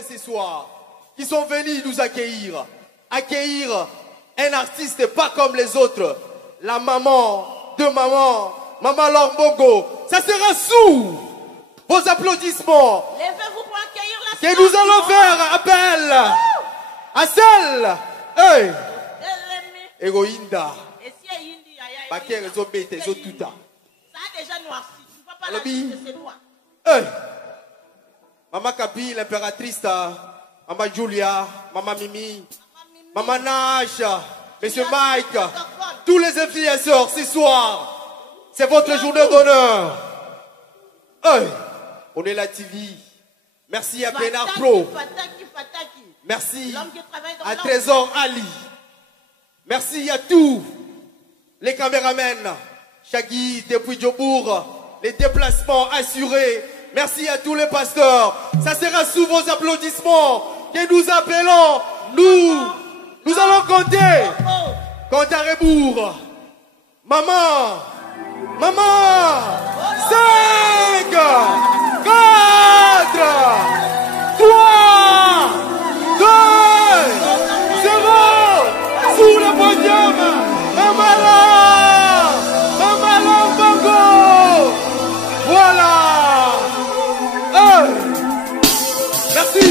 complets ce soir, qui sont venus nous accueillir. Accueillir un artiste pas comme les autres. La maman de maman, Maman Lombongo. Ça sera sous vos applaudissements. Levez-vous pour accueillir la que nous allons faire appel à celle. Hey. Egoïnda. Et si elle indi, Bakere zobete zotuta. ça a déjà noirci. Tu ne vas pas la dire que c'est noir. Hey. Maman Kapi, l'impératrice, Maman Julia, Maman Mimi, Maman Nash, Monsieur Mike, tous les influenceurs ce soir, c'est votre journée d'honneur. Hey. On est la TV. Merci à Bénard Pro. Merci à Trésor Ali. Merci à tous les caméramens. Chagui depuis Djobourg. Les déplacements assurés. Merci à tous les pasteurs. Ça sera sous vos applaudissements que nous appelons. Nous allons compter. Compte à rebours. Maman. 5, 4, 3, 2, 0. Sur le podium, Maman Lombongo. Voilà. Merci.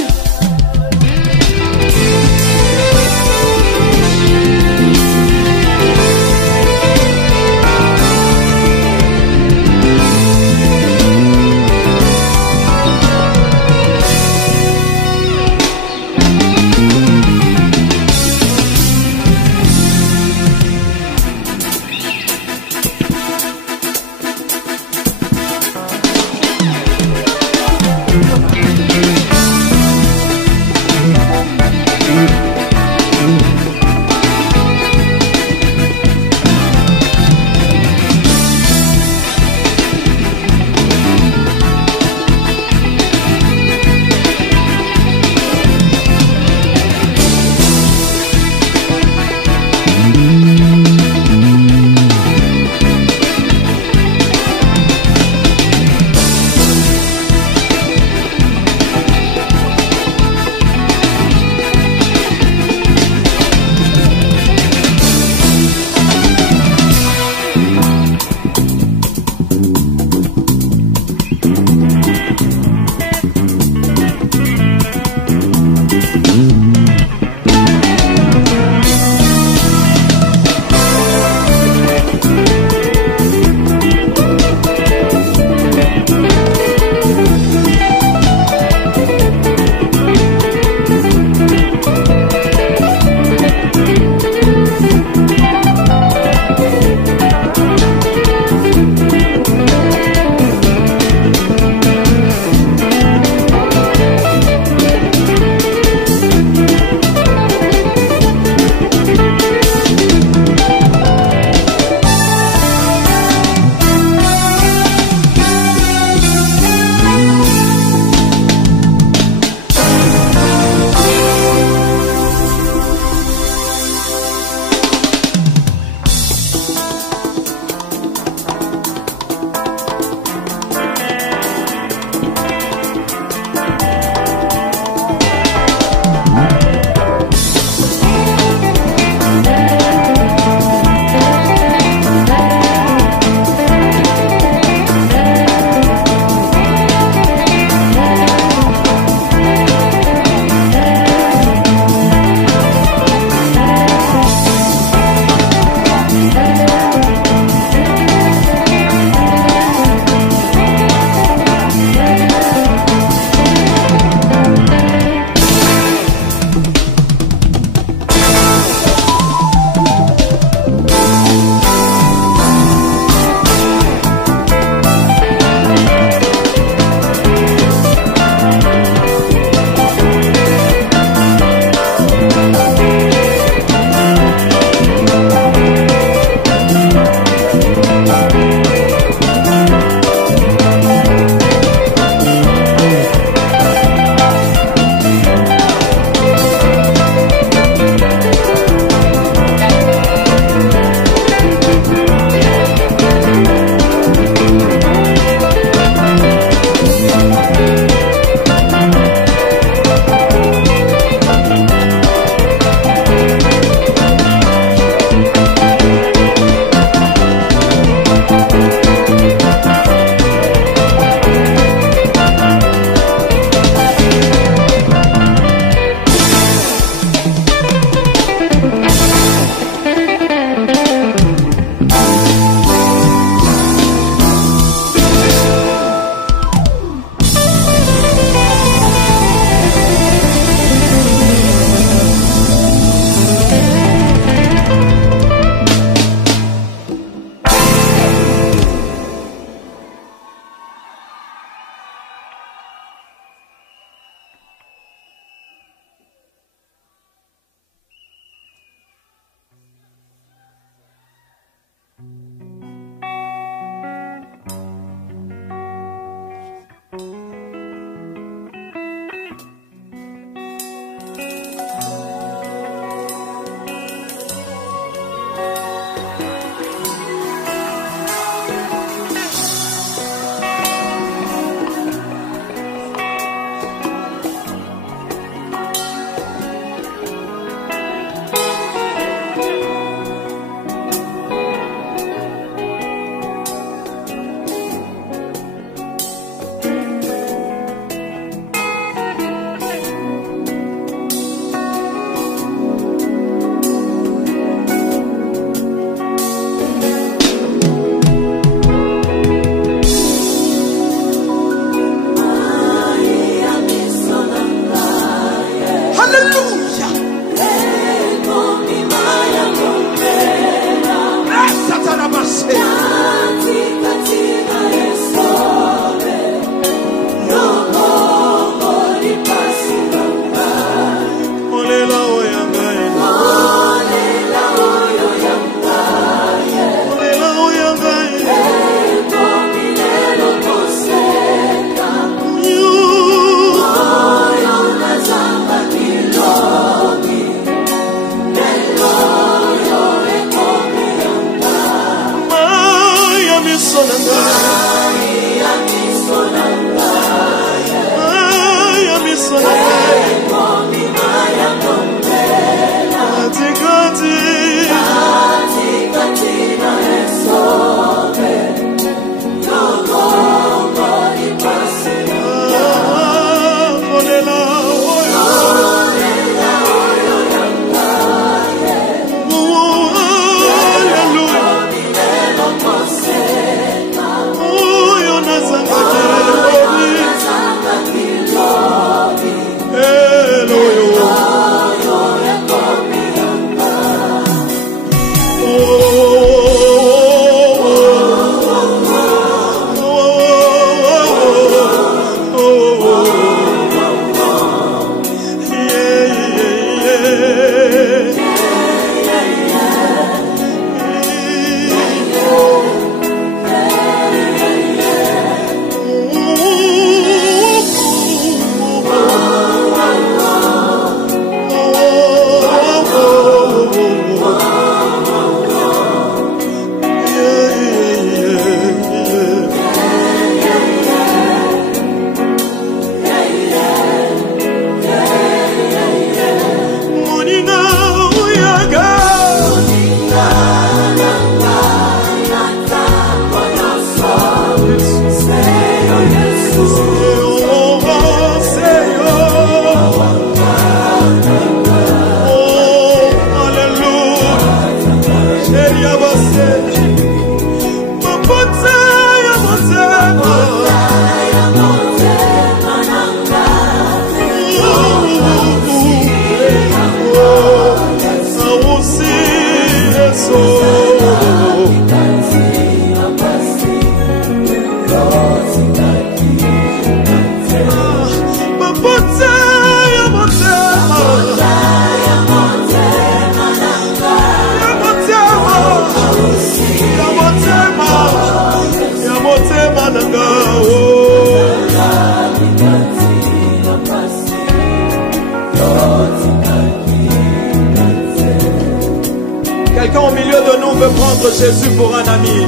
Quelqu'un au milieu de nous veut prendre Jésus pour un ami.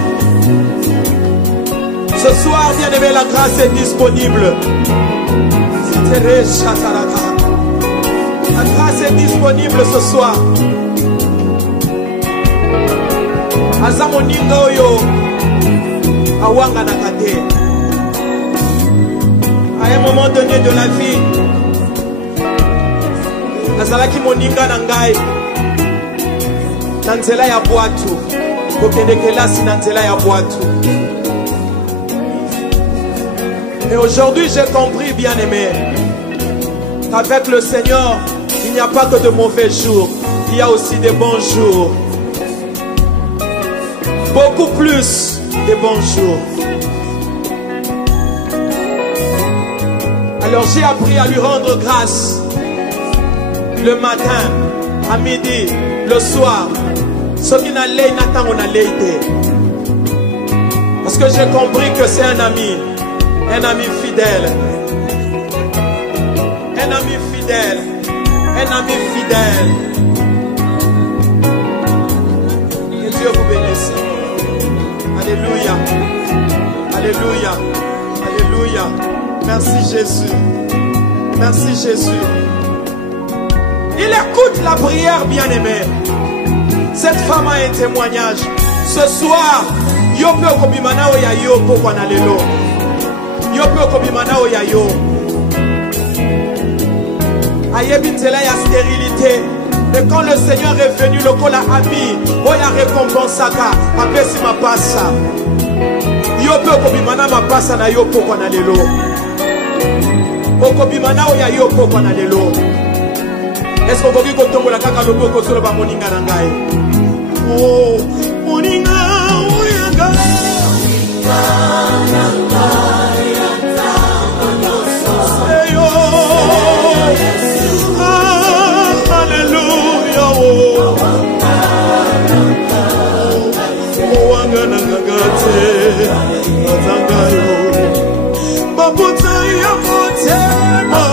Ce soir, bien-aimé, la grâce est disponible. La grâce est disponible ce soir. Azamoninga oyo awanga nakate. À un moment donné de la vie, azalaki moninga nangai. Nanzela ya boatu kokende kelasi nanzela ya boatu. Et aujourd'hui j'ai compris, bien aimé, qu'avec le Seigneur il n'y a pas que de mauvais jours, il y a aussi des bons jours, beaucoup plus de bons jours. Alors j'ai appris à lui rendre grâce le matin, à midi, le soir. Ce qui n'a l'œil n'attend on a l'œil. Parce que j'ai compris que c'est un ami fidèle. Un ami fidèle. Un ami fidèle. Que Dieu vous bénisse. Alléluia. Alléluia. Alléluia. Merci Jésus. Merci Jésus. Il écoute la prière, bien-aimée. Cette femme a un témoignage. Ce soir, yo pe okobimana o ya yo pokwa na lelo. Yo pe okobimana o ya yo. Ayebi nzela ya stérilité. Mais quand le Seigneur est venu, le kola ami, o ya récompensaka, apesi mapasa. Yo pe okobimana mapasa na yo pokwa na lelo. Okobimana o ya yo pokwa na lelo. Est-ce qu'on peut tomber la caca le boko sur le bas moninga nangai? Oh, moninga oyanga. Seyo, Alléluia. Oh, wanga nangagate, azangayo. Babuta ya motema.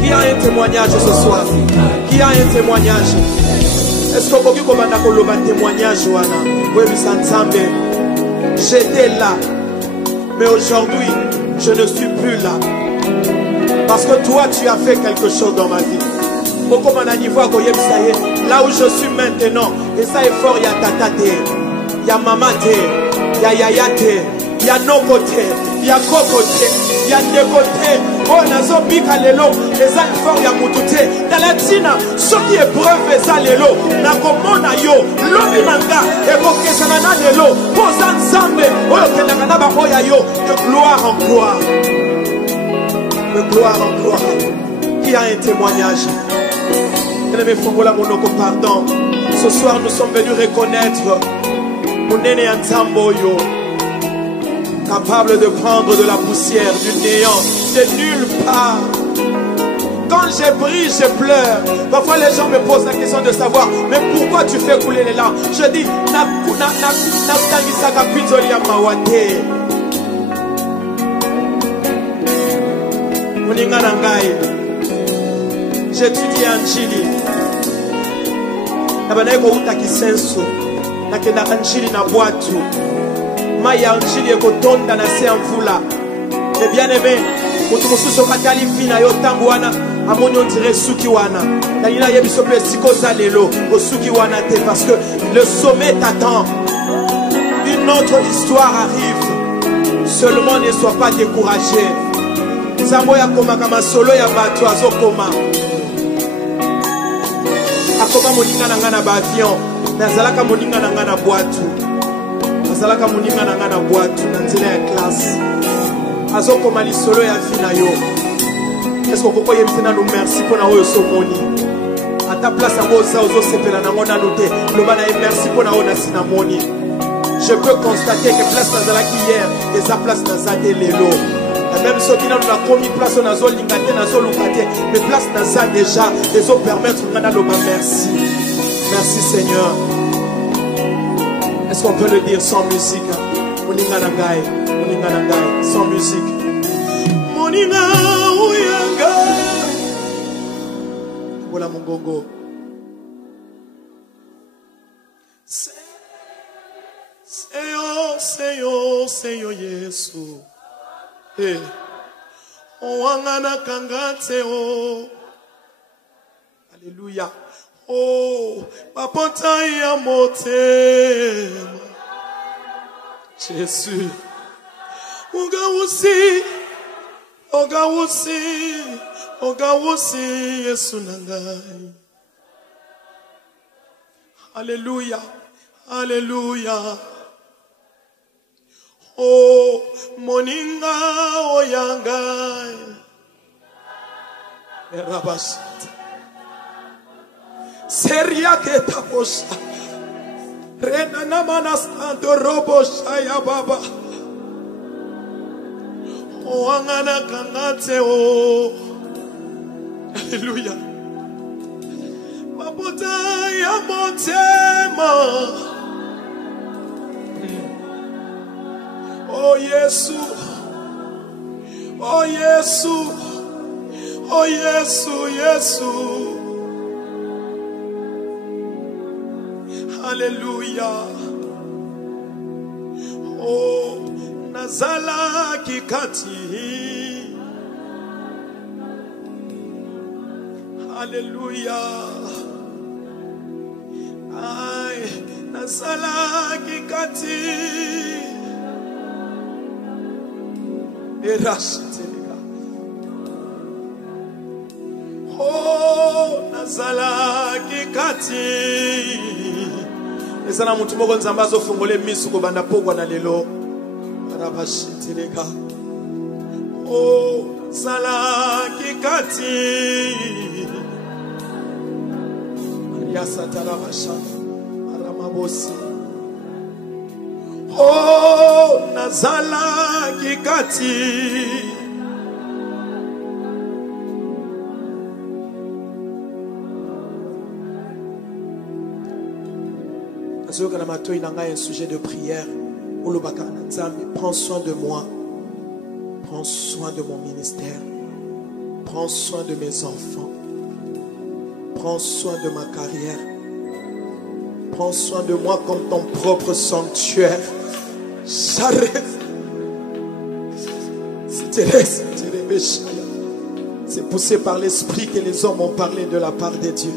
Qui a un témoignage ce soir? Qui a un témoignage? Est-ce que vous pouvez un témoignage? J'étais là, mais aujourd'hui je ne suis plus là, parce que toi tu as fait quelque chose dans ma vie. Là où je suis maintenant, et ça est fort, il y a tata té, il y a maman té, il y a yaya té, il y a no côté, il y a coco té, il y a des côtés. Oh, nazo bika lelo, et ça est fort, il y a moutouté. Dans la tina, ce qui est preuve, et ça lelo, na komona yo, lobi nanga, et kokesanana lelo, posan zambe, oh, kenakanaba oya yo, de gloire en gloire. De gloire en gloire. Qui a un témoignage? Pardon. Ce soir, nous sommes venus reconnaître Mounene Anzamboyo, capable de prendre de la poussière, du néant, de nulle part. Quand j'ai pris, je pleure. Parfois, les gens me posent la question de savoir, mais pourquoi tu fais couler les larmes? Je dis, j'étudie en Chili. Nabaneko uta kisenso. Nakenda anchili na boatu. Maya anchili eko tonda na se mvula. Mais bien aimé, Moto mosusu katali fina yo tango wana amoni on dirait suki wana. Nalina yebiso pe sikoza lelo o suki wana te parce que le sommet t'attend. Une autre histoire arrive. Seulement ne sois pas découragé. Zambo ya koma kama solo ya bato azokoma. Akoma moninga na ngana ba avion. Nazalaka moninga na ngana boatu. Nazalaka moninga na ngana boatu na nzela ya classe. Azokoma li solo ya vie na yo. Est-ce qu'on peut yebisa na no merci pour na oyo somoni. À ta place à moza ozo sepela na ngona note. Loba na merci pour na ona sinamoni. Je peux constater que place nazalaki hier, et sa place nazade lelo. Même ceux qui n'ont pas commis place on a zone lingate na zone lukate, mais place nazade déjà, les autres permettre ngana loba merci. Merci Seigneur. Est-ce qu'on peut le dire sans musique? Moninga nangai, sans musique. Moninga uyanga. Voilà mon gongo. Seyo Yesu. Eh. Oangana kangate o. Alléluia. Oh, papota ya motema. Jésus. Ogawusi Yesu nangai. Alléluia. Alléluia. Oh, moninga oyangai. Erabashita. Seria que taposha. Rena namanas andorobo shaya baba. Oh, angana kangate o. Alléluia. Mabota ya motema. Oh Yesu, oh Yesu, oh Yesu, Yesu. Alléluia. Oh Nazala kikati. Alléluia. Ay Nazala kikati. Oh nazala kikati. Ezana mutu moko nzamba zo fungole misu ko banda pokwa na lelo. Arabashiteleka. Oh nazala kikati. Maria satara basha. Aramabosi. Oh nazala kikati. Un sujet de prière. Prends soin de moi. Prends soin de mon ministère. Prends soin de mes enfants. Prends soin de ma carrière. Prends soin de moi comme ton propre sanctuaire. C'est poussé par l'esprit que les hommes ont parlé de la part de Dieu.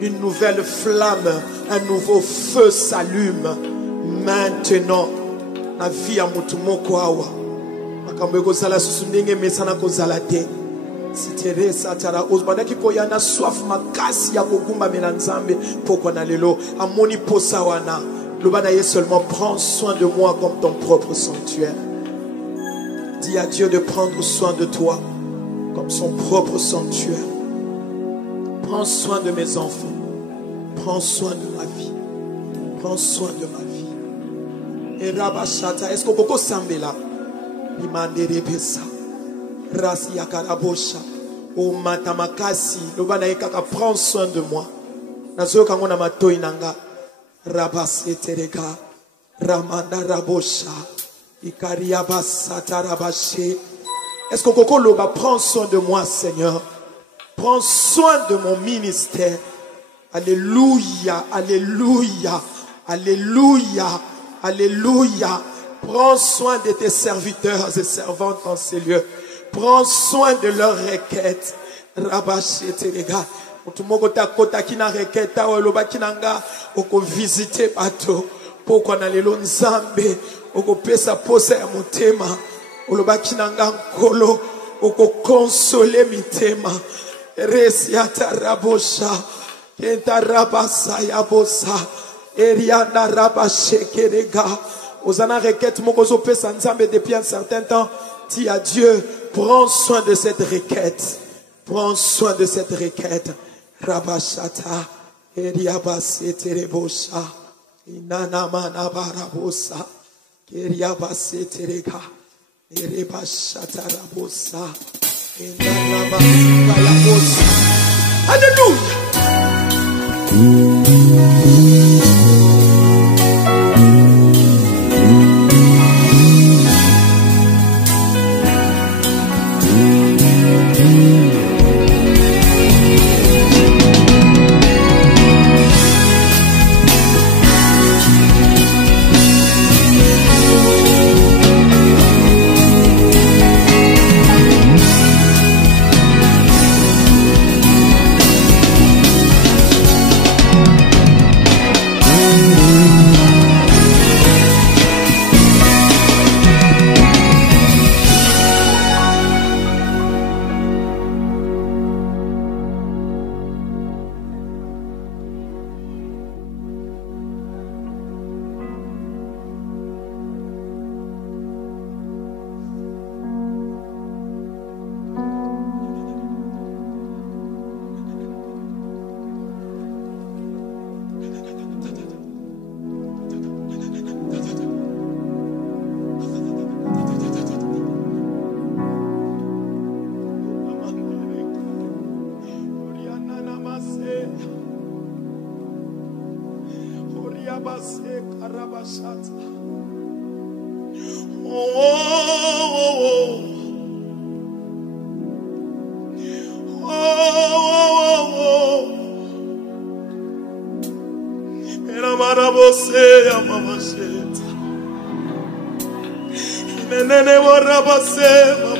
Une nouvelle flamme, un nouveau feu s'allume maintenant. La vie à mutumoko awa. Makambeko sala susundenge mesana ko zalate. Sitere satara ozbanda kiko yana soif makasi ya kokumba melanzambe poko na lelo amoni posa wana. Lobana ye seulement prends soin de moi comme ton propre sanctuaire. Dis à Dieu de prendre soin de toi comme son propre sanctuaire. Prends soin de mes enfants. Prends soin de ma vie. Prends soin de ma vie. Et Rabashata, est-ce qu'on peut s'embêter là? Imandere besa. Rasi yakarabosha. O matamakasi. Lobana ekaka, prends soin de moi. Nazo kangona matoi nanga. Rabasi tereka. Ramanda rabosha. Ikariabasata rabashi. Est-ce qu'on peut loba, prends soin de moi, Seigneur. Prends soin de mon ministère. Alléluia, alléluia, Alléluia. Alléluia. Prends soin de tes serviteurs et servantes dans ces lieux. Prends soin de leurs requêtes. Rabachete les gars. Mutumogota kota kina requête oloba kinanga oko visiter bato poko na lelo nzambe oko pesa posa ya motema oloba kinanga nkolo oko consoler mitema resiata rabosha kenta rabasa ya bosa erianda rabashekerega ozana requête moko zo pesa nzambe depuis un certain temps. Dis à Dieu, prends soin de cette requête. Prends soin de cette requête. Rabashata, Eriabase Terebosha, Inanamana Barabosa, Eriabase Terega, Erebashata Rabosa, Inanamana Barabosa. Alléluia.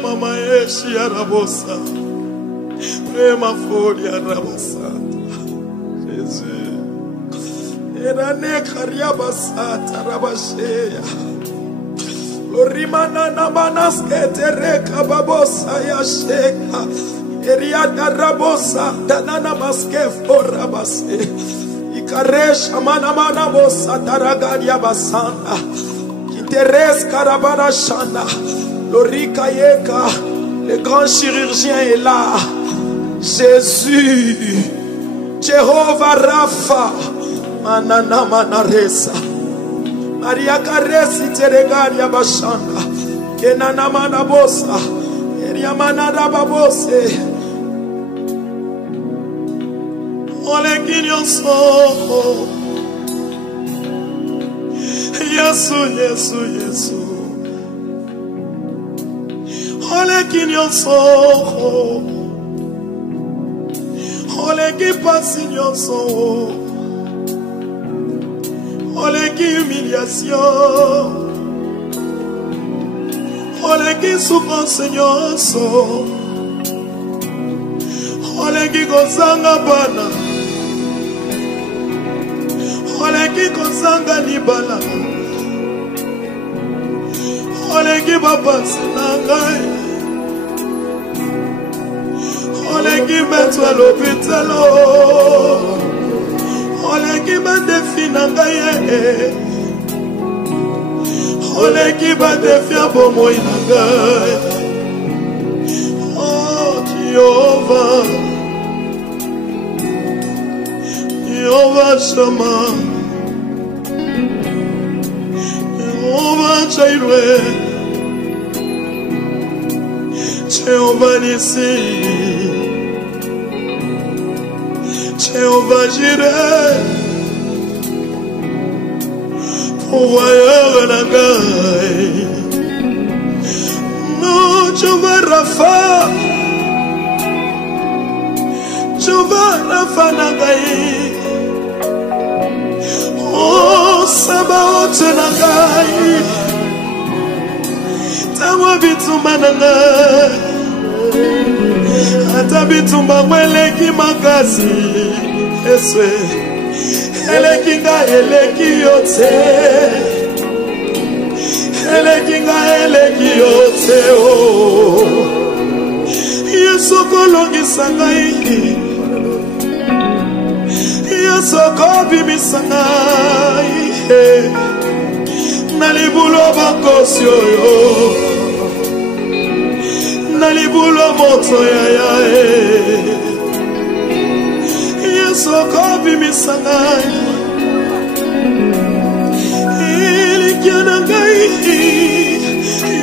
Mama Eshi Arabosa, Prema Folia Rabasata, Jésus, Erane Kariabasata Rabashea, Lorimana Namanaske Tereka Babosa Yasheka, Eriata Rabosa, Danana Maske Forabase, Ikaresh Amanamana Bosa Taragadia Basanda, Kiteres Karabana Shana. Lorika Yeka, le grand chirurgien est là. Jésus, Jehovah Rapha, Manana Manaresa, Maria Karesi Teregaria Bashanda, Kenana Manabosa, Eriamana Rababose, Ole Kinyoso, Yesu, Yesu, Yesu. Ole kinyoso, ole kipasi nyonso, ole ki humiliation, ole ki souffrance nyonso, ole ki kozanga bana, ole ki kozanga libala, ole ki babasi nangai. Ole qui met à l'hôpital, ole qui met des finangaye, ole qui bat des fiers pour moi nangaye. Oh Jehovah, Jehovah Shammah, Jehovah Jireh, Jehovah Nissi. Jehovah Jireh, pourvoyeur nangai. Non, Jehovah Rapha, Jehovah Rapha nangai. Oh Sabaoth na ngai Tawa bitumba na ngai Ata bitumba mweleki makasi Eswe Eleki nga eleki yote Eleki nga eleki yote oh Yesu kolongisa ngai Yesu kobimisa ngai Nalibulo bakosi oyo Nalibulo moto ya Yesu kobimisa ngai Elikiana ngai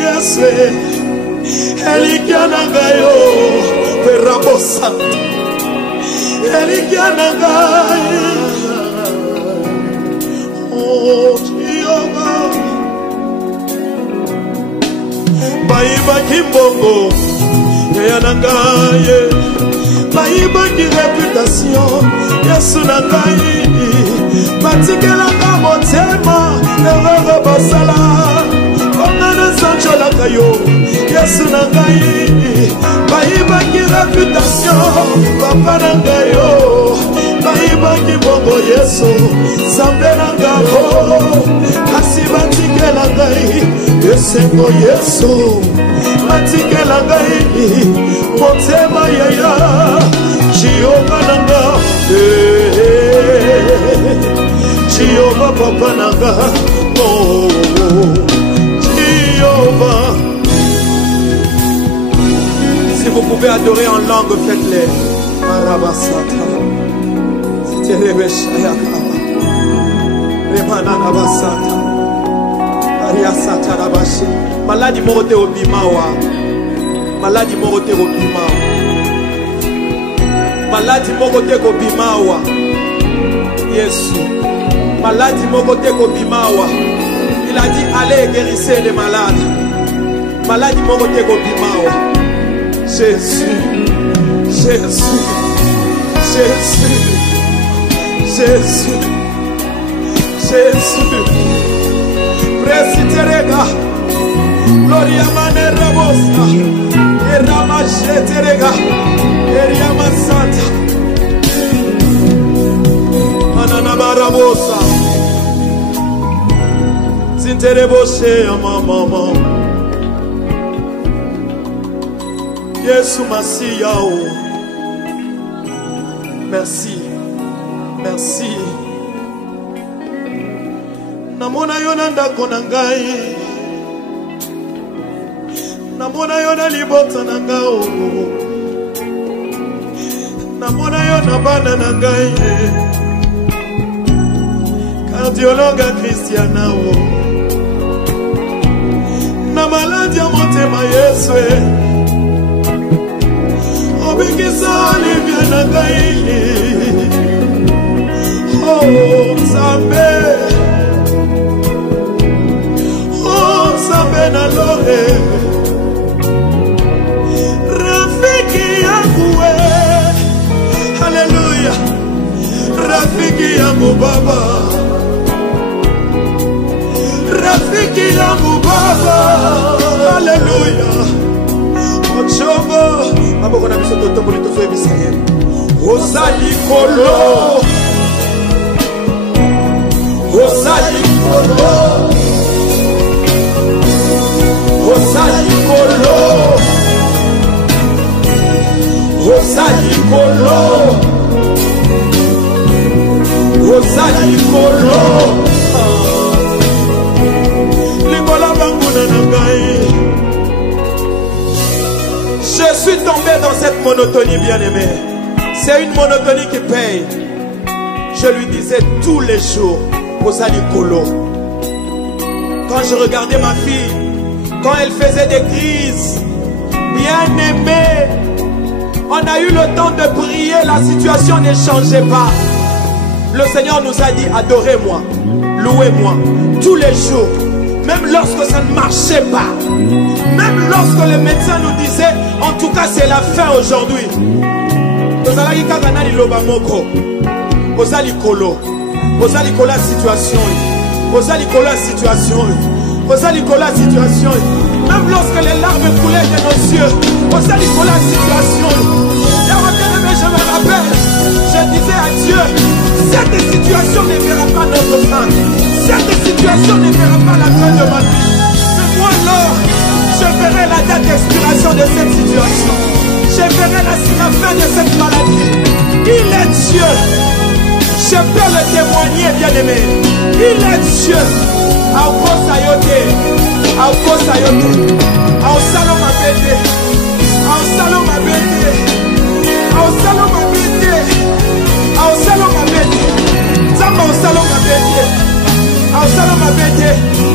Yesu Elikiana ngai Perabosa Elikiana ngai Oh Jehovah Baiba kimbongo Yana ngai Baiba ki réputation Yesu na ngai Batikela ka motema Erere basala Ongana sanchola kayo Yesu na ngai Baiba ki réputation Papa na ngai yo Baiba ki bongo Yesu Sambe na ngabo Kasi batikela ngai Yesengo Yesu Batikela ngai Motema yaya Jehovah nanga Jehovah papa nanga Oh Jehovah. Si vous pouvez adorer en langue, faites-les. Marabasata. Sitelebeshayaka. Remanana basata. Ariasata rabashi. Maladi morote obimawa. Maladi morote obimawa. Maladi morote obimawa. Yesu. Maladi morote obimawa. Il a dit allez guérissez les malades. Maladi morote obimawa. Jésus. Jésus. Jésus. Jésus. Jésus. Presiterega. Gloria manera bosta. Erama sheterega. Eriama santa. Manana barabosa. Sintereboshe mama. Yesu Masiya. Merci. Merci. Namona yona ndako na ngai. Namona yona libota na ngao. Namona yona bana na ngai. Cardiologue Christiana o. Na maladi ya motema Yesu. Obikisa Olivia na ngai. Oh Nzambe. Oh Nzambe na lore. Rafiki yangu we. Hallelujah. Rafiki yangu baba. Rafiki yangu baba. Hallelujah. Ochobo. Abo kona bisoto tomboli tozo ebisaye. Osali kolo. Osali kolo. Osali kolo. Osali kolo. Osali kolo. Lingola banguna na ngai. Je suis tombé dans cette monotonie, bien-aimé. C'est une monotonie qui paye. Je lui disais tous les jours, Osali Kolo. Quand je regardais ma fille, quand elle faisait des crises, bien-aimé, on a eu le temps de prier, la situation ne changeait pas. Le Seigneur nous a dit, adorez-moi, louez-moi, tous les jours. Même lorsque ça ne marchait pas, même lorsque les médecins nous disaient, en tout cas c'est la fin aujourd'hui. Osali Kolo, Osali Kola situation. Osa Nicolas situation. Osa Nicolas situation. Même lorsque les larmes coulaient de nos yeux. Osa Nicolas situation. Et je me rappelle, je disais à Dieu, cette situation ne verra pas notre fin. Cette situation ne verra pas la fin de ma vie. Mais moi alors, je verrai la date d'expiration de cette situation. Je verrai la fin de cette maladie. Il est Dieu. Je peux le témoigner, bien-aimé. Il est Dieu.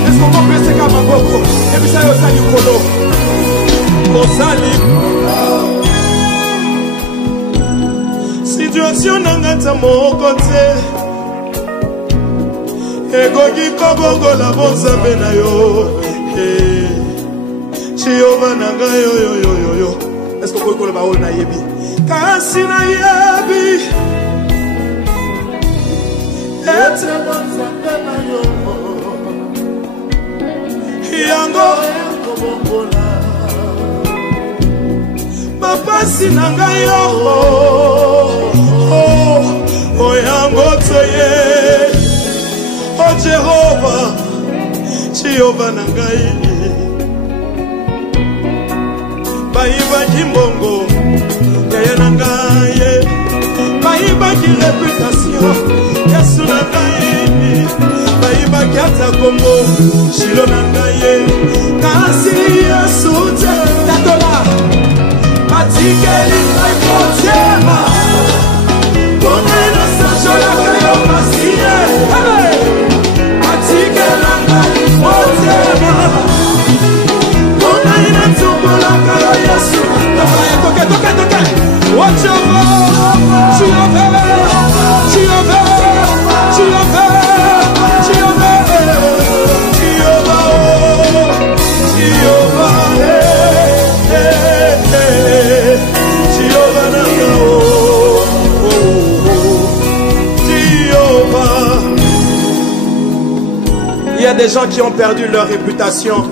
Est-ce qu'on peut se calmer beaucoup? Et puis ça y est, situation nangata mon côté Egogi kobongo la bonzambe na yo Chiova nanga yo yo yo yo yo. Est-ce qu'on peut le baoul na yebi? Kasi na yebi Ete bonzambe na yo Yango kobongo la Papa sinanga yo Oh yango toye Oh Jehovah Jehovah nangai Baiba kimbongo Yaya nangai Baiba ki réputation Yesu nangai Baiba ki atakombo Shilo nangai Kasi Yesu te Tatola Matikeli mai potema Kona ina sajola kayo masiye Matikela mai potema Kona ina tumbola kayo Yesu Toke Watch your Il y a des gens qui ont perdu leur réputation.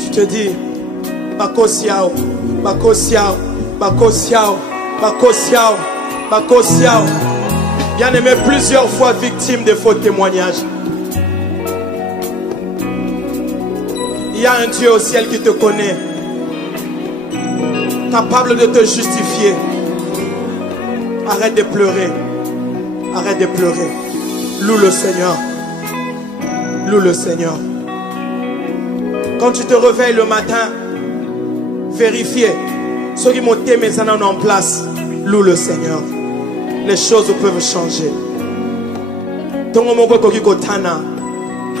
Tu te dis, Bakosiao, Bakosiao, Bakosiao, Bakosiao, Bakosiao. Bien aimé, plusieurs fois victime de faux témoignages. Il y a un Dieu au ciel qui te connaît, capable de te justifier. Arrête de pleurer. Arrête de pleurer. Loue le Seigneur. Loue le Seigneur. Quand tu te réveilles le matin, vérifiez. Ceux qui m'ont aimé, ça en place. Loue le Seigneur. Les choses peuvent changer.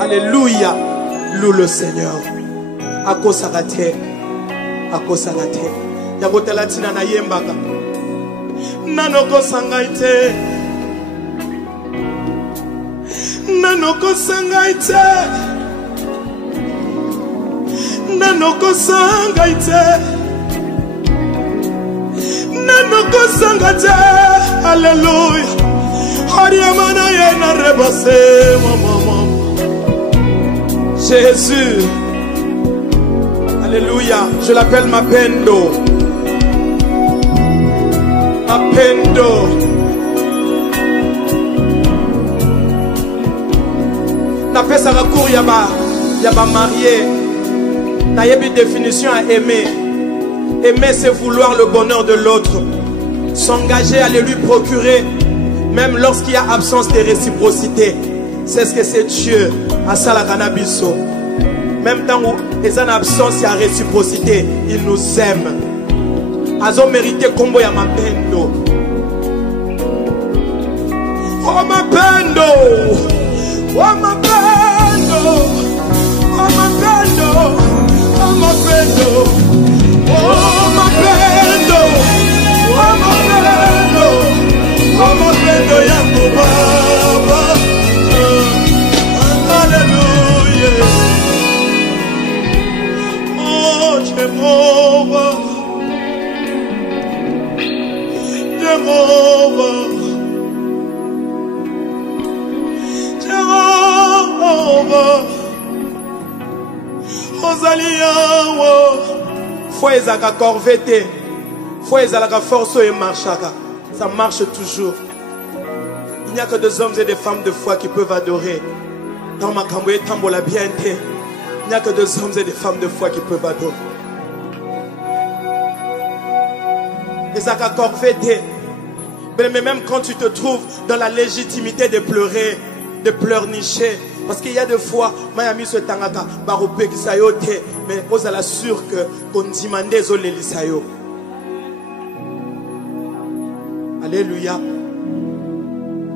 Alléluia. Loue le Seigneur. Akosarate. Akosarate. Yabotelatina na yembaka. Nanoko sangaite Nanoko sangaite Nanoko sangaite Nanoko sangaite Alléluia Hariamana yena rebase Mama Jésus Alléluia. Je l'appelle Mapendo. Mapendo. Na fait ça recours yaba marié. Na yebi définition à aimer. Aimer c'est vouloir le bonheur de l'autre. S'engager à le lui procurer même lorsqu'il y a absence de réciprocité. C'est ce que c'est Dieu à Salakanabiso. Même temps où il y a une absence, il y a réciprocité. Il nous aime. Azo mérité combo ya Mapendo. Oh Mapendo. Oh Mapendo. Oh Mapendo. Oh Mapendo. Oh Mapendo. Oh Mapendo. Oh Mapendo yangu baba. Alléluia. Oh Jehovah. Jehovah. Jehovah. Ozaliawo. Foi ezaka corvette. Foi ezaka force et marchaka. Ça marche toujours. Il n'y a que des hommes et des femmes de foi qui peuvent adorer. Dans ma camboué tambola bien. Il n'y a que des hommes et des femmes de foi qui peuvent adorer. Ezaka corvette. Mais même quand tu te trouves dans la légitimité de pleurer, de pleurnicher, parce qu'il y a des fois, Miami se tangaka, barope qui sayote, mais on est sûr que qu'on demande des olisayo. Alléluia.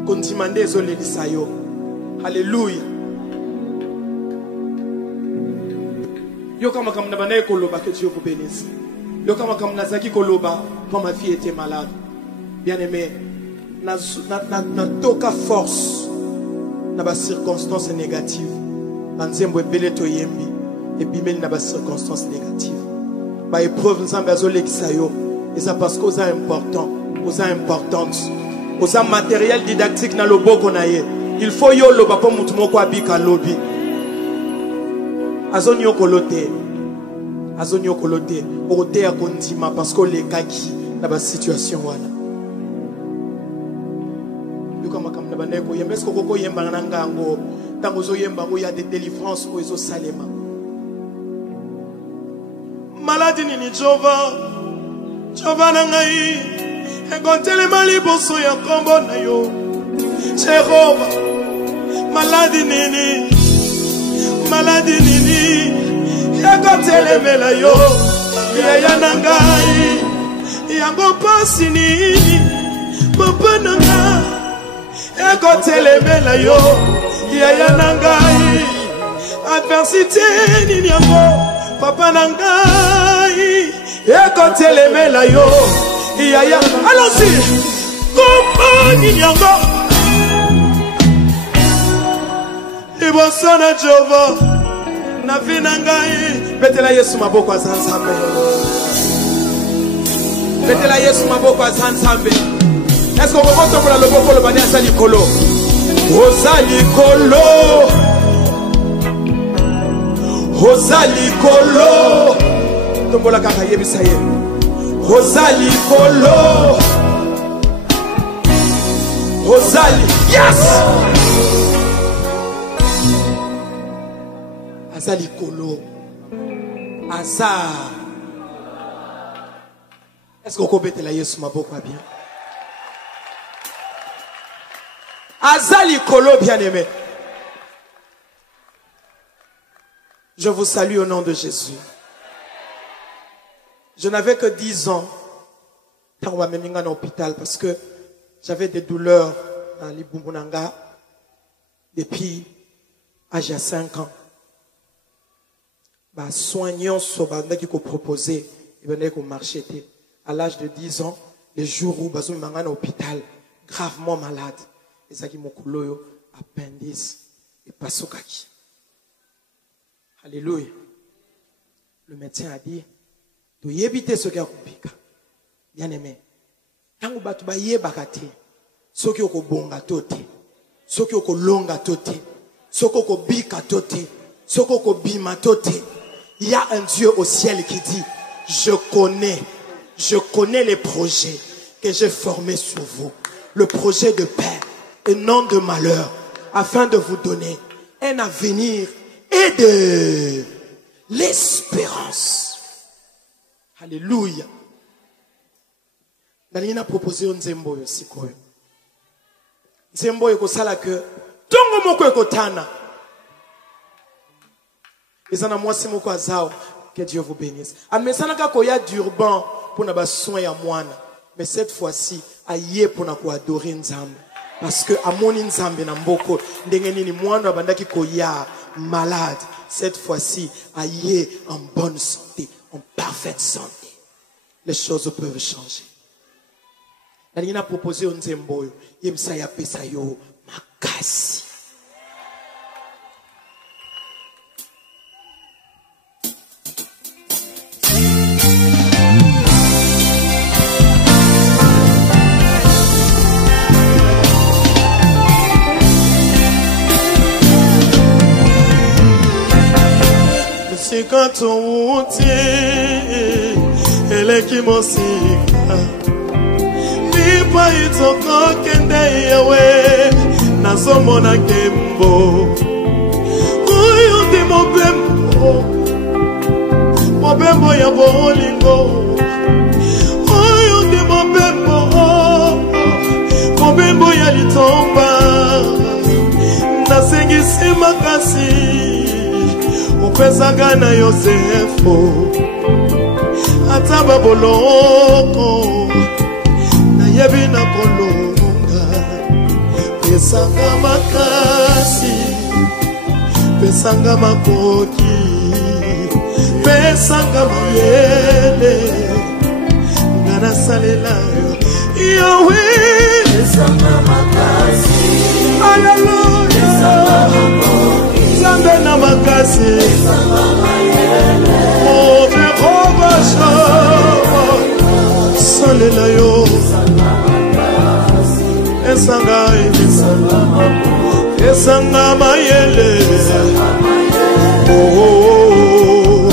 Qu'on demande des olisayo. Alléluia. Yo kama kamna banaye koloba que Dieu vous bénisse. Yo kama kamna zaki koloba, quand ma fille était malade. Bien-aimé, na toka force na ba circonstances négatives. Banzembo ebele to yembi et bimeli na ba circonstances négatives. Ba épreuve nzambe azolekisa yo, et ça parce que ça important, ça importante. Oza matériel didactique na loboko na ye. Il faut yo loba po mutu moko abika lobi. Azoni yo kolote. Azoni yo kolote. Ote ya kondima parce que les kaki na ba situation wana. Il y a des délivrances où ils ont salema. Maladie nini Jova. Jova nangai. Ekontele mali boso ya kombo na yo. Jehova. Maladie nini. Maladie nini. Ekontele mela yo. Ya nangai. Yango pasi nini. Papa nangai. Ekotele mela yo. Yaya nangai. Adversité nini yango. Papa nangai. Ekotele mela yo. Yaya. Allons-y. Comment nini yango. Ibosana Jova. Na vi nangai. Betela Yesu maboko azansambe. Betela Yesu maboko azansambe. Est-ce qu'on peut voir le boko le bani asali kolo? Osali kolo. Osali kolo. Tombola kaka yebisaye. Osali kolo. Osali. Yes. Azali kolo. Azar. Est-ce qu'on peut betela Yesu maboko bien? Azali kolo bien-aimé. Je vous salue au nom de Jésus. Je n'avais que 10 ans quand on m'a mis en hôpital parce que j'avais des douleurs dans l'Ibumbunanga depuis l'âge de 5 ans. Bah, soignants sont qui ont proposé et qu'on marchait. À l'âge de 10 ans, les jours où je suis en hôpital, gravement malade. Et ça qui m'a coulé appendice et pasokaki. Alléluia. Le médecin a dit, tu y éviter ce qui a coupé. Bien aimé. Tant que tu vas y bakate, ce qui est bonga tote, ce qui est longa tote, ce qui est bika tote, ce qui est bima tote. Il y a un Dieu au ciel qui dit, je connais les projets que j'ai formés sur vous. Le projet de paix et non de malheur, afin de vous donner un avenir et de l'espérance. Alléluia. Nalina proposé un nzembo yo sikoyo. Nzembo yo kosala que tongo moko ekotana. Ezana mwasi moko azao, que Dieu vous bénisse. Amesana ka koya d'urban pour na ba soin ya mwana. Mais cette fois-ci, aye pour na ko adorer Nzambe. Parce que amoni Nzambe na mboko ndenge nini mwana abandaki koya malade. Cette fois-ci, aye en bonne santé, en parfaite santé. Les choses peuvent changer. Il a proposé un nzembo yo, yemsa ya pesa yo makasi. Mosika touti eleki mosika Nipa itoko kende yawe Nazomona kembo Uyu ndi mobembo Mobembo ya bolingo Uyu ndi mobembo Mobembo ya litomba Nasengisi makasi Upesanga na Yosefo Ataba boloko Na yebi na kolonga Pesanga makasi Pesanga makoki Pesanga mayele Ngana salela Yahweh Pesanga makasi Hallelujah Zambe na makasi Oh Jehova Shama Salela yo Esanga mayele Oh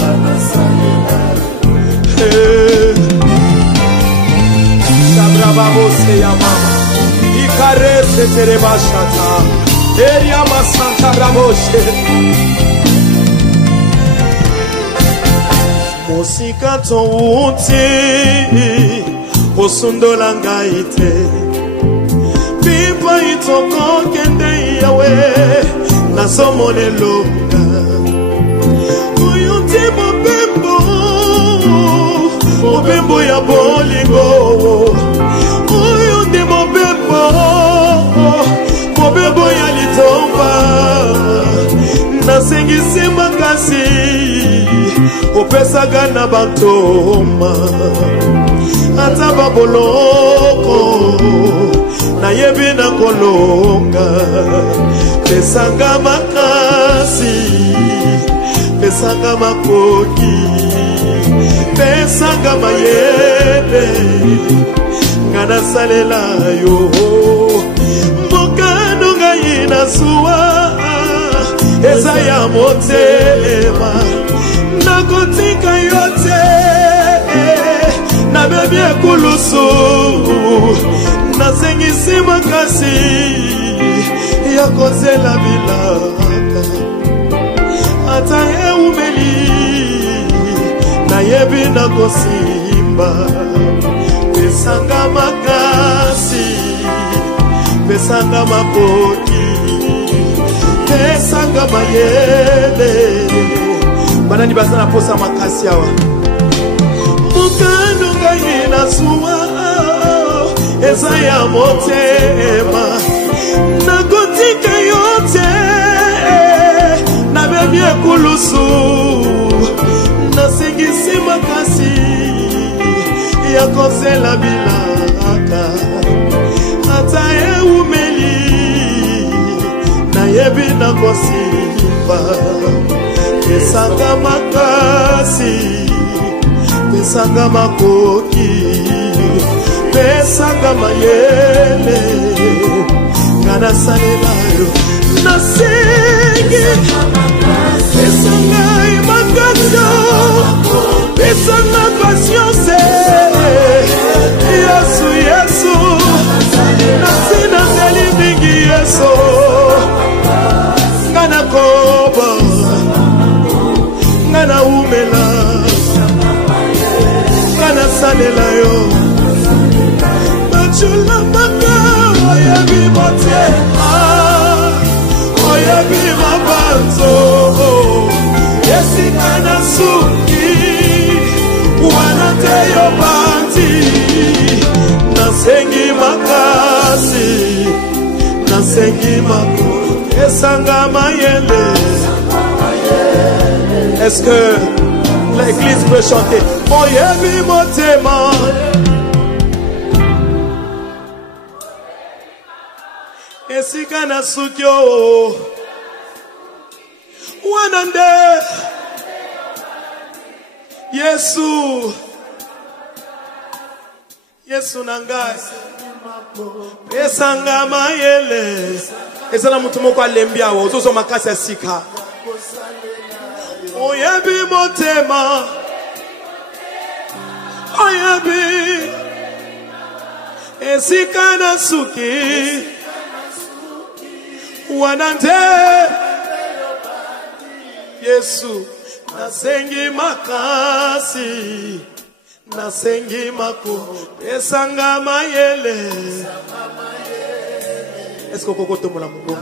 Sabraba se ya mama Ikarese terebashata Eria masanta raboshe Mosika touti Osundola ngaite Pipa itoko kende yawe Nasomone longa Uyuti mobembo Mobembo ya bolingo Uyuti mobembo Mobembo ya litomba Nasengisi makasi Opesaga na bantoma Ataba boloko Na yebi na kolonga Pesanga makasi Pesanga makoki Pesanga mayele Ngana salela yo Mbokano ngai na suwa Eza ya motema Nakotika yote Na bebi ekulusu Nasengisi makasi Ya kozela bilaka Ata ye umeli Na yebi na kosimba Pesanga makasi Pesanga makoki Pesanga mayele Banani bazana posa makasi yawa Mukano ngai na suwa Eza ya motema Nakotika yote Na bebi ekulusu Nasengisi makasi Ya kozela bilaka Ata ye umeli Na yebi na kosimba Pesanga makasi Pesanga makoki Pesanga mayele Ngana salela yo Nasengi Pesanga imakasi Pesanga patience Yesu Yesu Nasina zeli mingi Yesu Ngana koba Ngana umela Ngana salela yo Machula maka Oyebi mote Oyebi mabanzo Yesi kana suki Wanate yo banti Nasengi makasi Nasengi mako Esanga mayele Est-ce que l'église peut chanter Oyebi motema Esika na sukyo Wanande Yesu Yesu nangai Esanga mayele Esala mutu moko alembia wa Ozozo makasi ya sika Oyebi motema. Oyebi. Esikana suki. Wanante. Yesu. Nasengi makasi. Nasengi mako. Esanga mayele. Est-ce que vous avez un peu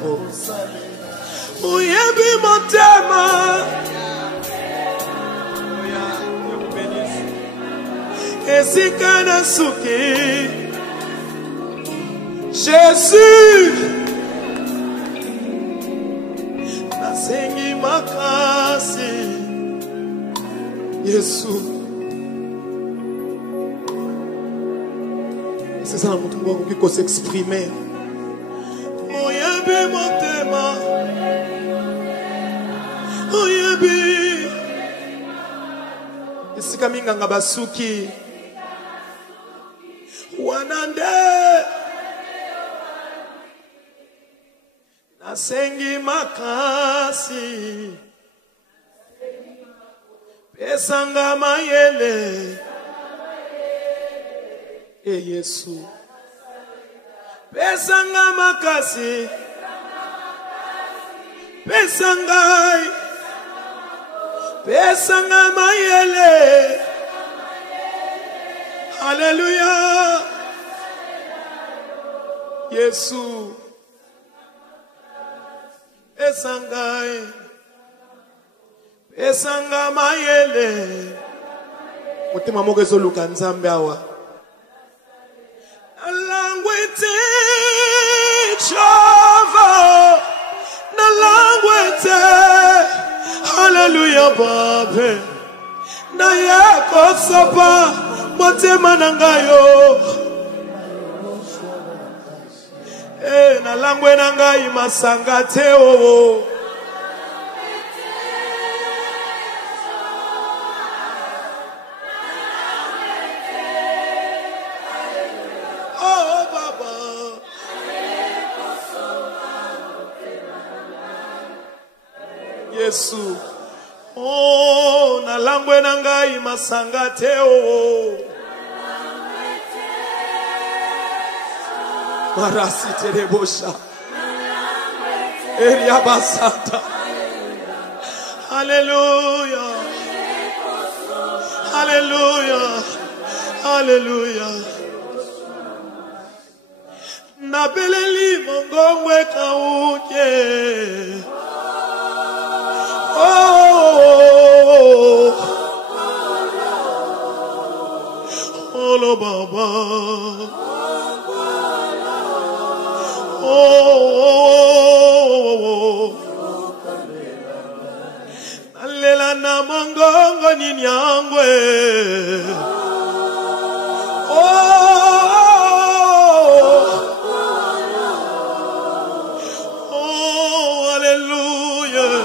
Oyebi motema. Esikana suki. Jésus. Nasengi makasi. Yesu. C'est ça mon tour qui peut s'exprimer. Oyebi motema. Oyebi. Esika minganga basuki. Wanande. Nasengi makasi. Pesanga mayele. E Yesu. Pesanga makasi. Pesangai. Pesanga mayele. Alléluia. Yesu. Pesangai. Pesanga mayele. Mutima mogezo luka nzambe awa. Language Jehovah, na language, hallelujah, Babe, na yako sopa, motema nangayo, na language nangayi masangate o. Yesu. Oh, na langwe nangai masangate o. Marasi terebosha. Eria basata. Hallelujah. Hallelujah. Hallelujah. Na beleli mongongwe kauke. Oh, oh, Baba. Oh, nalela na mongongo ninyangwe. Oh, hallelujah.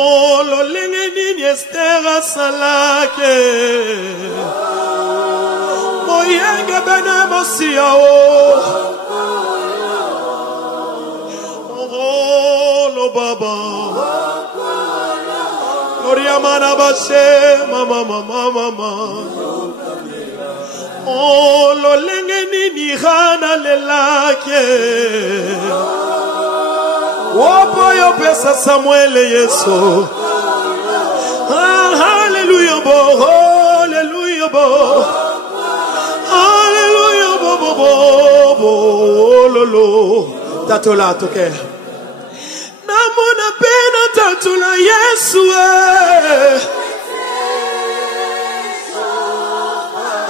Oh, lo lingeni estera salake. Moyenge bene mosia o. Oh, lo baba. Gloria manabashe, mama, mama, mama. Oh, lo lingeni ni hana lelake. Opo yo pesa Samuel Yesu. Hallelujah bo, hallelujah bo. Hallelujah bo bo bo bo lolo. Tatola toke. Namona pena tatola Yesu.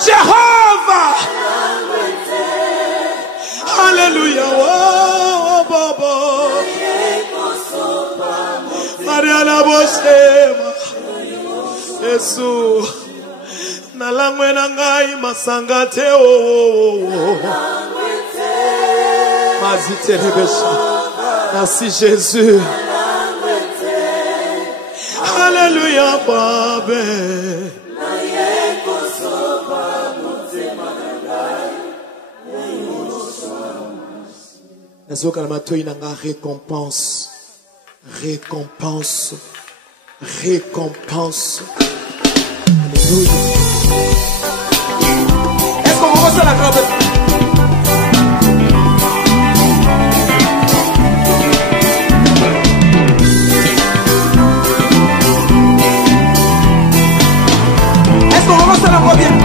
Jehovah. Hallelujah. Oh baba. Mariana Boshema. Yesu. Nalangwe nangai masangate o. Mazite rebesha. Merci Jésus. Alléluia, Papa. récompense. Récompense. Récompense. Alléluia. Est-ce qu'on reçoit la grande? Est-ce qu'on reçoit la première?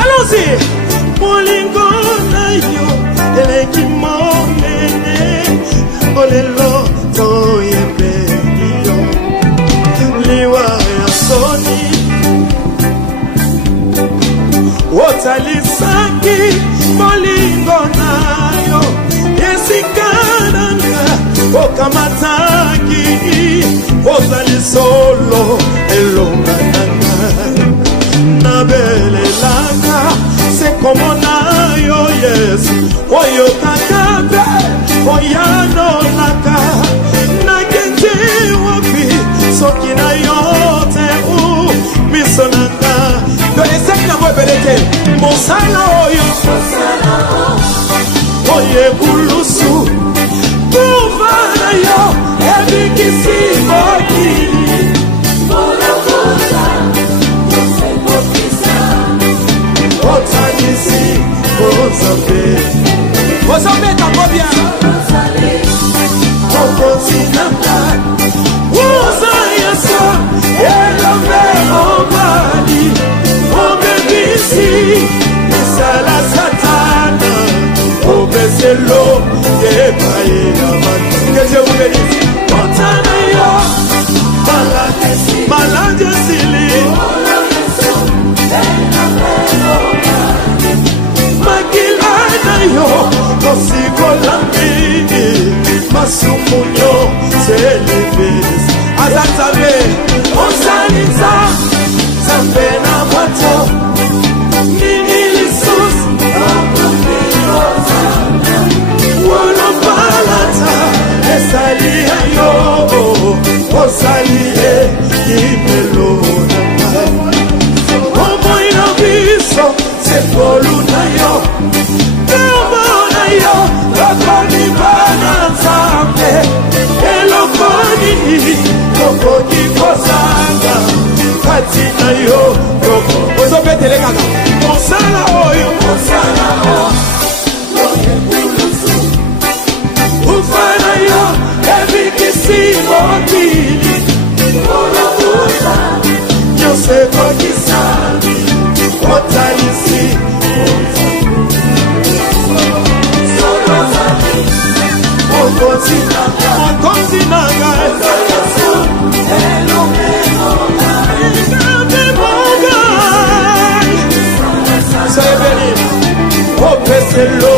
Allons-y. Molingo na yo eleki monene olelo toyembe yo liwa ya soni otalisaki molingo na yo yesikananga okamataki ozali solo elongananga nabelelanga sekomona yo yesu oyo kakabe oyanolaka nakendi wapi soki na yo te miso nanga toyesaki nango ebele te mosala oyo oyebulusu kuva na yo ebikisi mokili otanisi ozabe ozabe tango bien okosinanga uza yeso elove omali obebisi misala satana obeselo epaye abantu que je vous bénisse otana yo malade esili makilana yo kosikolami masumunyo selebes azanzabe osalisa zambe na bato nini lisus wolopalata esali yo osali imelona omoina biso sepolu na yo neomona yo lokoni bana nzambe elokoni lokoki kozanga kati na yo ozobetele kaka mosala oyo ufana yo ebikisi mokili nyonso ekokisami otalisi mokonzi nanga soyebeli opeselo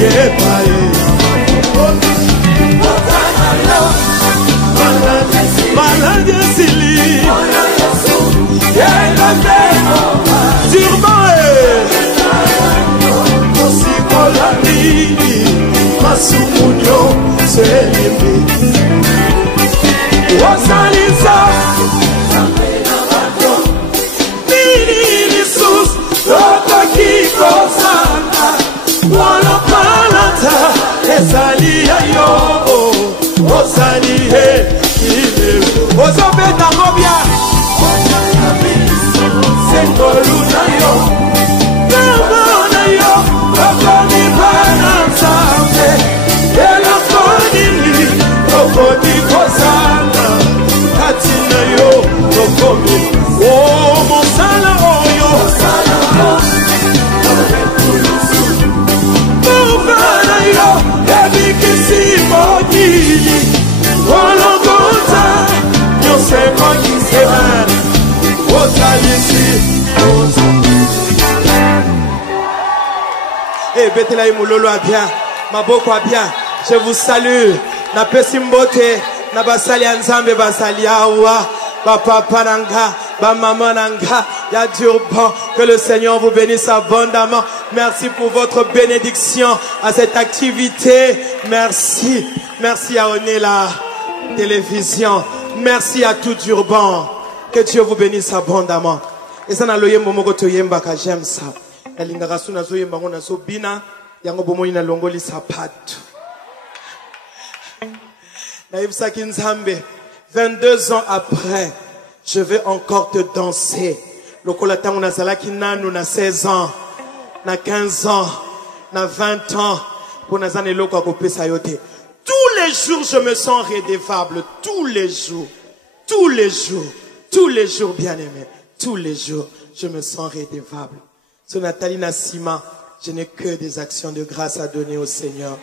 yepaye malade esili kosikolani masumunyo selimbi osalisa nini lisus lokoki kozanga wolopalata ezali ya yo osali he ozobetango bia sekolu na yo namona yo lokomi bana nzambe elokonini lokoti kozanga kati na yo lokomi o mosala oyo mobana yo ebikisi mokili olokota nyonso ekokisema otalisi betela imulolo a bien maboko a bien je vous salue na pesimbote na basali anzambe basali awa ba papa nanga ba maman nanga ya Durban que le Seigneur vous bénisse abondamment. Merci pour votre bénédiction à cette activité. Merci à Oné la télévision. Merci à tout Durban. Que Dieu vous bénisse abondamment. Et ça n'a l'oyembo moko toyemba ka j'aime ça. Elinga kasuna zoyemba ngona so bina yango bomoni na longoli sapato. Naïf Sakin Zambé, 22 ans après, je vais encore te danser. Lokolata on a salaki nanu na 16 ans, na 15 ans, na 20 ans. Pour nazane loko akopé sayote. Tous les jours je me sens redevable. Tous les jours. Tous les jours. Tous les jours, bien-aimé. Tous les jours, je me sens redevable. Sur Nathalie Nassima, je n'ai que des actions de grâce à donner au Seigneur.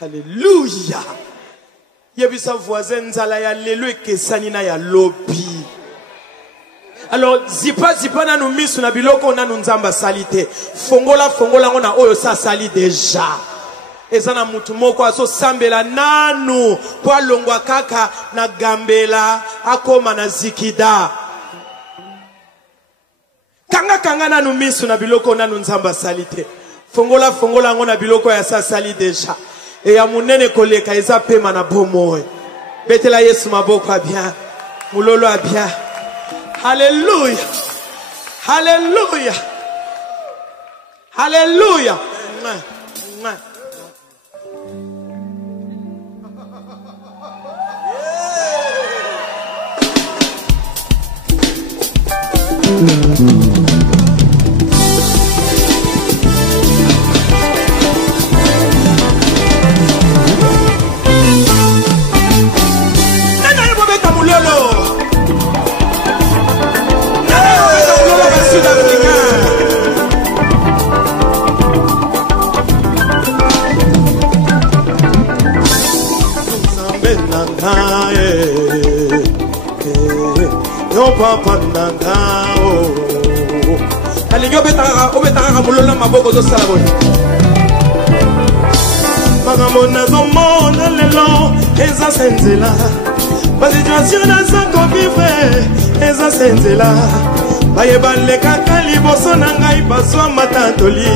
Alléluia. Yebisa voisin nzala ya lelo ekesani na ya lobi. Alors zipa na nu misu na biloko na nu nzamba salite. Fongola ngona oyo sa sali déjà. Ezana mutu moko aso sambela nanu po alongwa kaka na gambela akoma na zikida. Kanga nanu misu na biloko nanu nzamba salite. Fongola ngona biloko ya sa sali déjà. Et ya munene koleka eza pema na bomoe. Betela Yesu maboko bien. Mulolo a bien. Alléluia. Alléluia. Alléluia. Papa Nangao Alingo betaka mulolo maboko zo salaboni Magamona zo mona lelo eza senzela Basituation na sako vivre eza senzela Bayebale kaka liboso na ngai baswa matatoli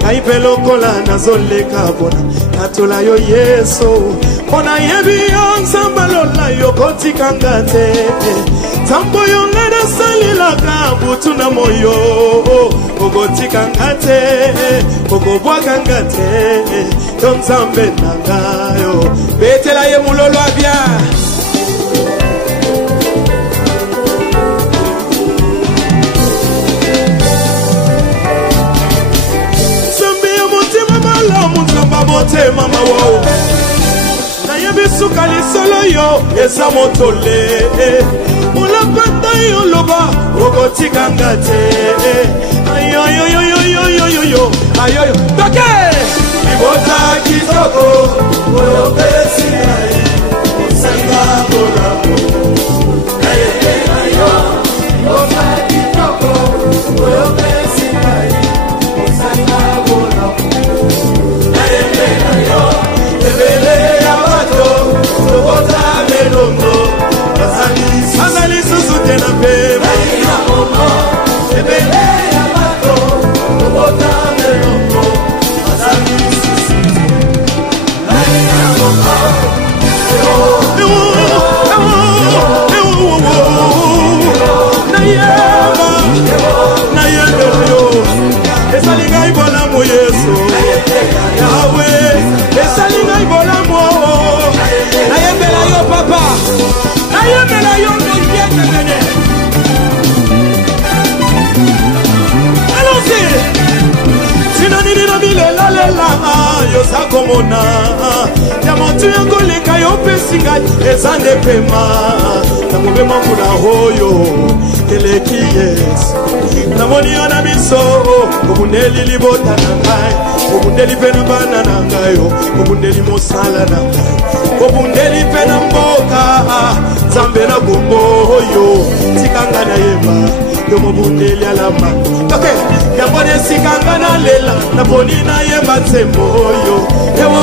Kai pelokola nazoleka bona Katola yo Yesu Ona yebi yo nsambalola yo kotikanga te Tambo yonga na salila kabutu na moyo Ogotika ngate, ogobwaga ngate Tonzambe nangayo Betela ye mulolo abia Sambi ya mutima malo Muzamba mote mama wao Na yebi sukali solo yo Esa motole Ula panda yo loba Ogotika ngate Ayo Toke Ibota kitoko Oyo pesi ai Osanga bolamo Ayo Ibota kitoko Oyo pesi ai Osanga bolamo Ayo Ebele ya bato Obota melongo Azali susu tena pema Ebele ya bato Obota melongo Azali susu Esalinga ibola mo Yesu Yahweh Esalinga ibola mo Nayembela yo papa Nayembela yo moyete Allons-y Sinanini na bilela lela Yo sakomona Yamontu yango leka yo pesinga Ezande pema Namube mambula hoyo Eleki Yesu Namoni yana miso Obundeli libota nangai Obundeli pena bana nangayo Obundeli mosala nangai Obundeli pena mboka Zambe na gumbo hoyo Tikanga na yema Yomo bundeli alama Okay Yambone sikanga na lela Naponi na yemba tembo hoyo Ewo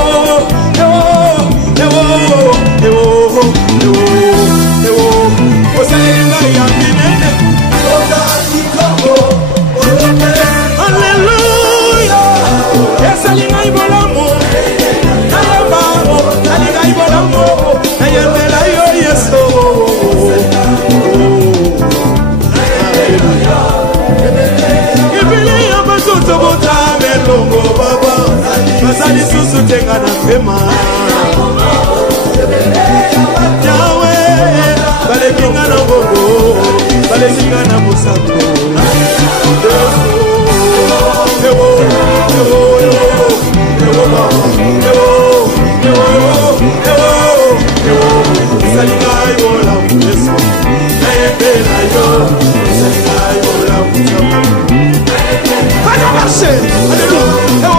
Osayenga ya minene Hallelujah Esalinga ibolamo Nayembamo Nalinga ibolamo Nayembela yo Yesu tenga na pema Yawe balekinga na bongo balekinga na mosato Ewo ewo ewo ewo ewo ewo ewo ewo salika yola yeso na yembela yo salika yola mutama Fanya marche alléluia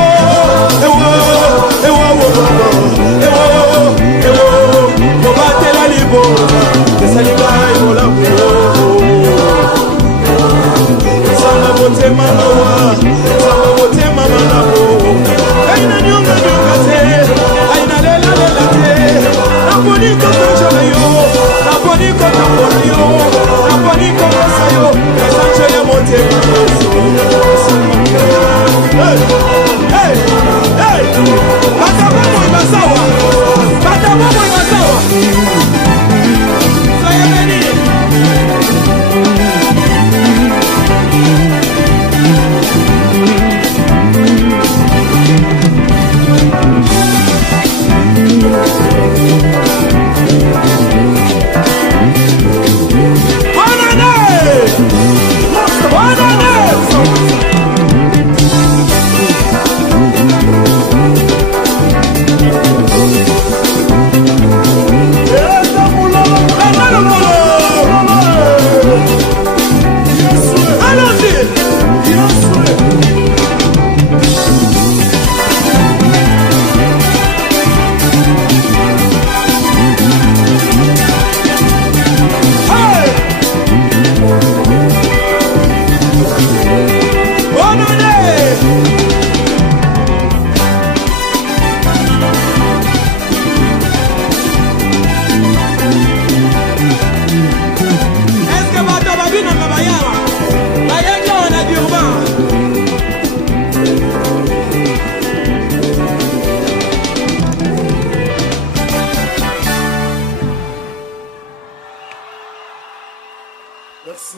ewo ewo ewo ewo obatela libona salika yola Sama motema mawa sama motema manabo aina nyonga nyonga te aina lela lela te naponi ko tojola yo naponi ko tambola yo naponi ko kosa yo sancho ya motema hey hey hey bata bomo ibasawa soyez bénis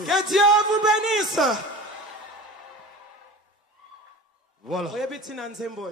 Que Dieu vous bénisse. Voilà. Oye biti na nzembo.